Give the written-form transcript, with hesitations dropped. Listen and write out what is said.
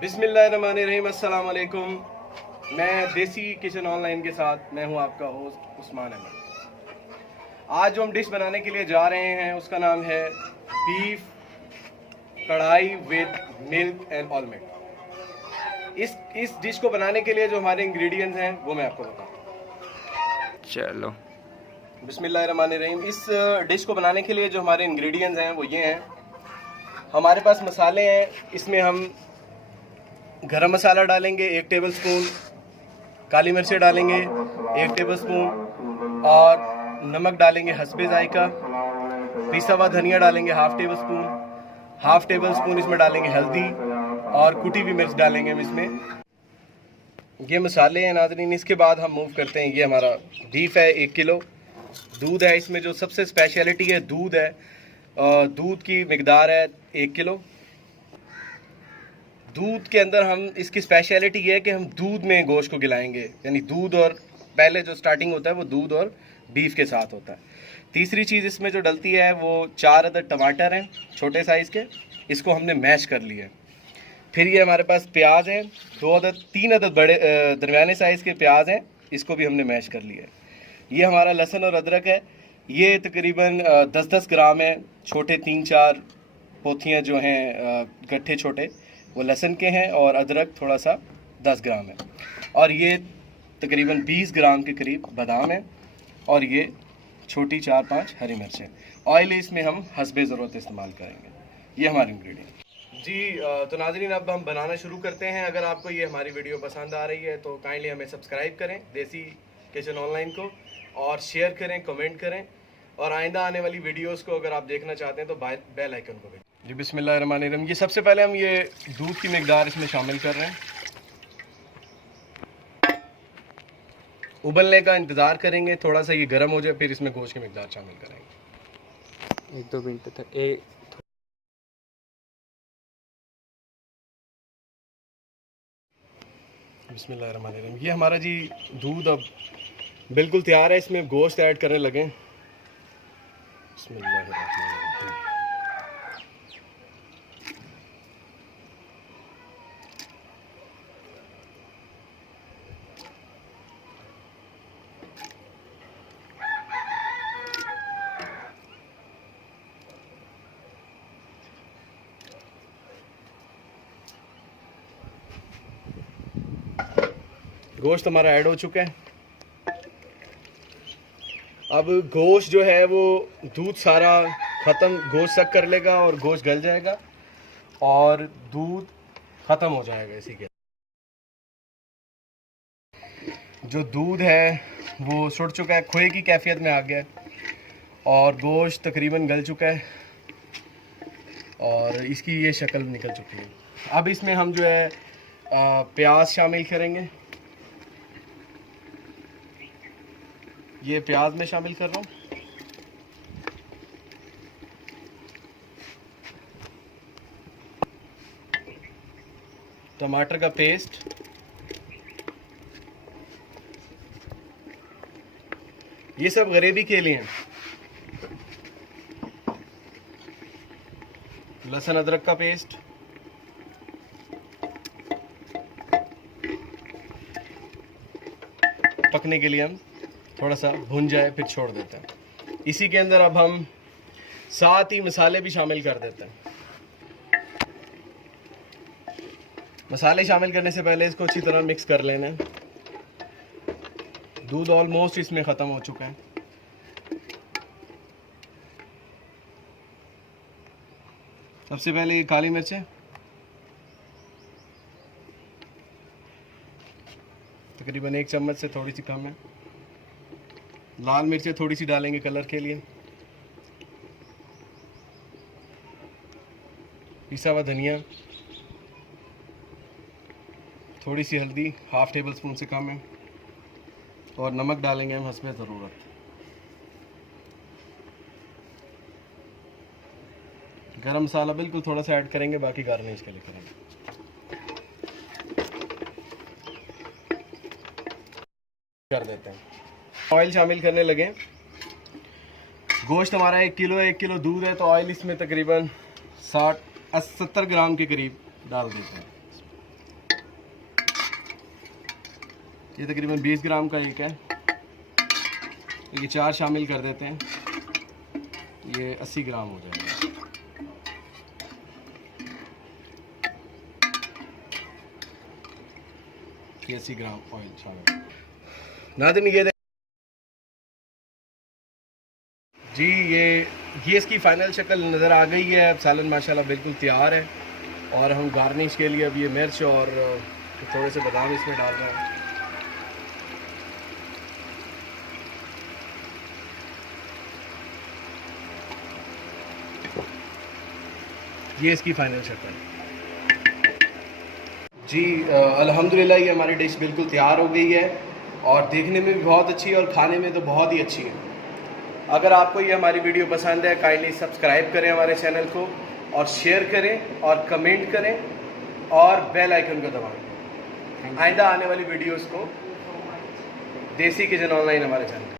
बिस्मिल्लाहिर्रहमानिर्रहीम, अस्सलाम वालेकुम। मैं देसी किचन ऑनलाइन के साथ मैं हूं आपका होस्ट उस्मान अहमद। आज जो हम डिश बनाने के लिए जा रहे हैं उसका नाम है बीफ कढ़ाई विद मिल्क एंड ऑलमंड। इस डिश को बनाने के लिए जो हमारे इंग्रेडिएंट्स हैं वो मैं आपको बताऊँ। चलो बिस्मिल्लाहिर्रहमानिर्रहीम। इस डिश को बनाने के लिए जो हमारे इंग्रेडिएंट्स हैं वो ये हैं। हमारे पास मसाले हैं, इसमें हम गरम मसाला डालेंगे 1 टेबलस्पून, काली मिर्चें डालेंगे 1 टेबलस्पून और नमक डालेंगे हस्बे जायका। पिसा हुआ धनिया डालेंगे हाफ टेबल स्पून इसमें डालेंगे हल्दी और कुटी हुई मिर्च डालेंगे हम इसमें। ये मसाले हैं नाज़रीन। इसके बाद हम मूव करते हैं। ये हमारा बीफ है 1 किलो। दूध है, इसमें जो सबसे स्पेशलिटी है दूध है। दूध की मिकदार है 1 किलो। दूध के अंदर हम इसकी स्पेशलिटी ये है कि हम दूध में गोश्त को गिलाएंगे, यानी दूध और पहले जो स्टार्टिंग होता है वो दूध और बीफ के साथ होता है। तीसरी चीज़ इसमें जो डलती है वो 4 अदद टमाटर हैं छोटे साइज़ के, इसको हमने मैश कर लिया है। फिर ये हमारे पास प्याज हैं 3 अदद बड़े दरमियाने साइज़ के प्याज हैं, इसको भी हमने मैश कर लिया है। ये हमारा लहसुन और अदरक है, ये तकरीबन 10-10 ग्राम है। छोटे 3-4 पोथियाँ जो हैं गट्ठे छोटे वो लहसुन के हैं और अदरक थोड़ा सा 10 ग्राम है। और ये तकरीबन 20 ग्राम के करीब बादाम है और ये छोटी 4-5 हरी मिर्चें। ऑयल इसमें हम हस्बे ज़रूरत इस्तेमाल करेंगे। ये हमारे इंग्रेडिएंट जी। तो नाज़रीन अब हम बनाना शुरू करते हैं। अगर आपको ये हमारी वीडियो पसंद आ रही है तो काइंडली हमें सब्सक्राइब करें देसी किचन ऑनलाइन को, और शेयर करें, कमेंट करें, और आइंदा आने वाली वीडियोस को अगर आप देखना चाहते हैं तो बेल आइकन को भी जी। बिस्मिल्लाहिर्रहमानिर्रहीम। ये सबसे पहले हम ये दूध की मिकदार इसमें शामिल कर रहे हैं। उबलने का इंतज़ार करेंगे, थोड़ा सा ये गर्म हो जाए फिर इसमें गोश्त की मिकदार शामिल करेंगे। 1-2 मिनट तक बिस्मिल्लाहिर्रहमानिर्रहीम। ये हमारा जी दूध अब बिल्कुल तैयार है। इसमें गोश्त ऐड करने लगे। बिस्मिल्लाहिर्रहमानिर्रहीम। गोश्त हमारा ऐड हो चुका है। अब गोश्त जो है वो दूध सारा ख़त्म, गोश्त सक कर लेगा और गोश्त गल जाएगा और दूध ख़त्म हो जाएगा। इसी के जो दूध है वो सुट चुका है, खोए की कैफियत में आ गया है और गोश्त तकरीबन गल चुका है और इसकी ये शक्ल निकल चुकी है। अब इसमें हम जो है प्याज शामिल करेंगे। ये प्याज में शामिल कर रहा हूँ। टमाटर का पेस्ट, ये सब ग्रेवी के लिए हैं। लहसुन अदरक का पेस्ट, पकने के लिए हम थोड़ा सा भुन जाए फिर छोड़ देते हैं। इसी के अंदर अब हम साथ ही मसाले भी शामिल कर देते हैं। मसाले शामिल करने से पहले इसको अच्छी तरह मिक्स कर लेना है। दूध ऑलमोस्ट इसमें ख़त्म हो चुका है। सबसे पहले ये काली मिर्चें तकरीबन 1 चम्मच से थोड़ी सी कम है। लाल मिर्चें थोड़ी सी डालेंगे कलर के लिए। पिसा हुआ धनिया, थोड़ी सी हल्दी, हाफ टेबल स्पून से कम है, और नमक डालेंगे हम हस्बे ज़रूरत। गरम मसाला बिल्कुल थोड़ा सा ऐड करेंगे, बाकी गार्निश के लिए करेंगे। कर देते हैं। ऑयल शामिल करने लगे। गोश्त हमारा 1 किलो है, 1 किलो दूध है, तो ऑयल इसमें तकरीबन 60-70 ग्राम के करीब डाल देते हैं। ये तकरीबन 20 ग्राम का एक है, ये 4 शामिल कर देते हैं, ये 80 ग्राम हो जाएगा। ये 80 ग्राम ऑयल शामिल। नादिम ये जी, ये इसकी फ़ाइनल शक्ल नज़र आ गई है। अब सालन माशाल्लाह बिल्कुल तैयार है और हम गार्निश के लिए अब ये मिर्च और थोड़े से बादाम इसमें डाल रहे हैं। ये इसकी फ़ाइनल शक्ल जी। अल्हम्दुलिल्लाह ये हमारी डिश बिल्कुल तैयार हो गई है और देखने में भी बहुत अच्छी है और खाने में तो बहुत ही अच्छी है। अगर आपको ये हमारी वीडियो पसंद है, काइंडली सब्सक्राइब करें हमारे चैनल को और शेयर करें और कमेंट करें और बेल आइकन को दबाएं आइंदा आने वाली वीडियोस को देसी किचन ऑनलाइन हमारे चैनल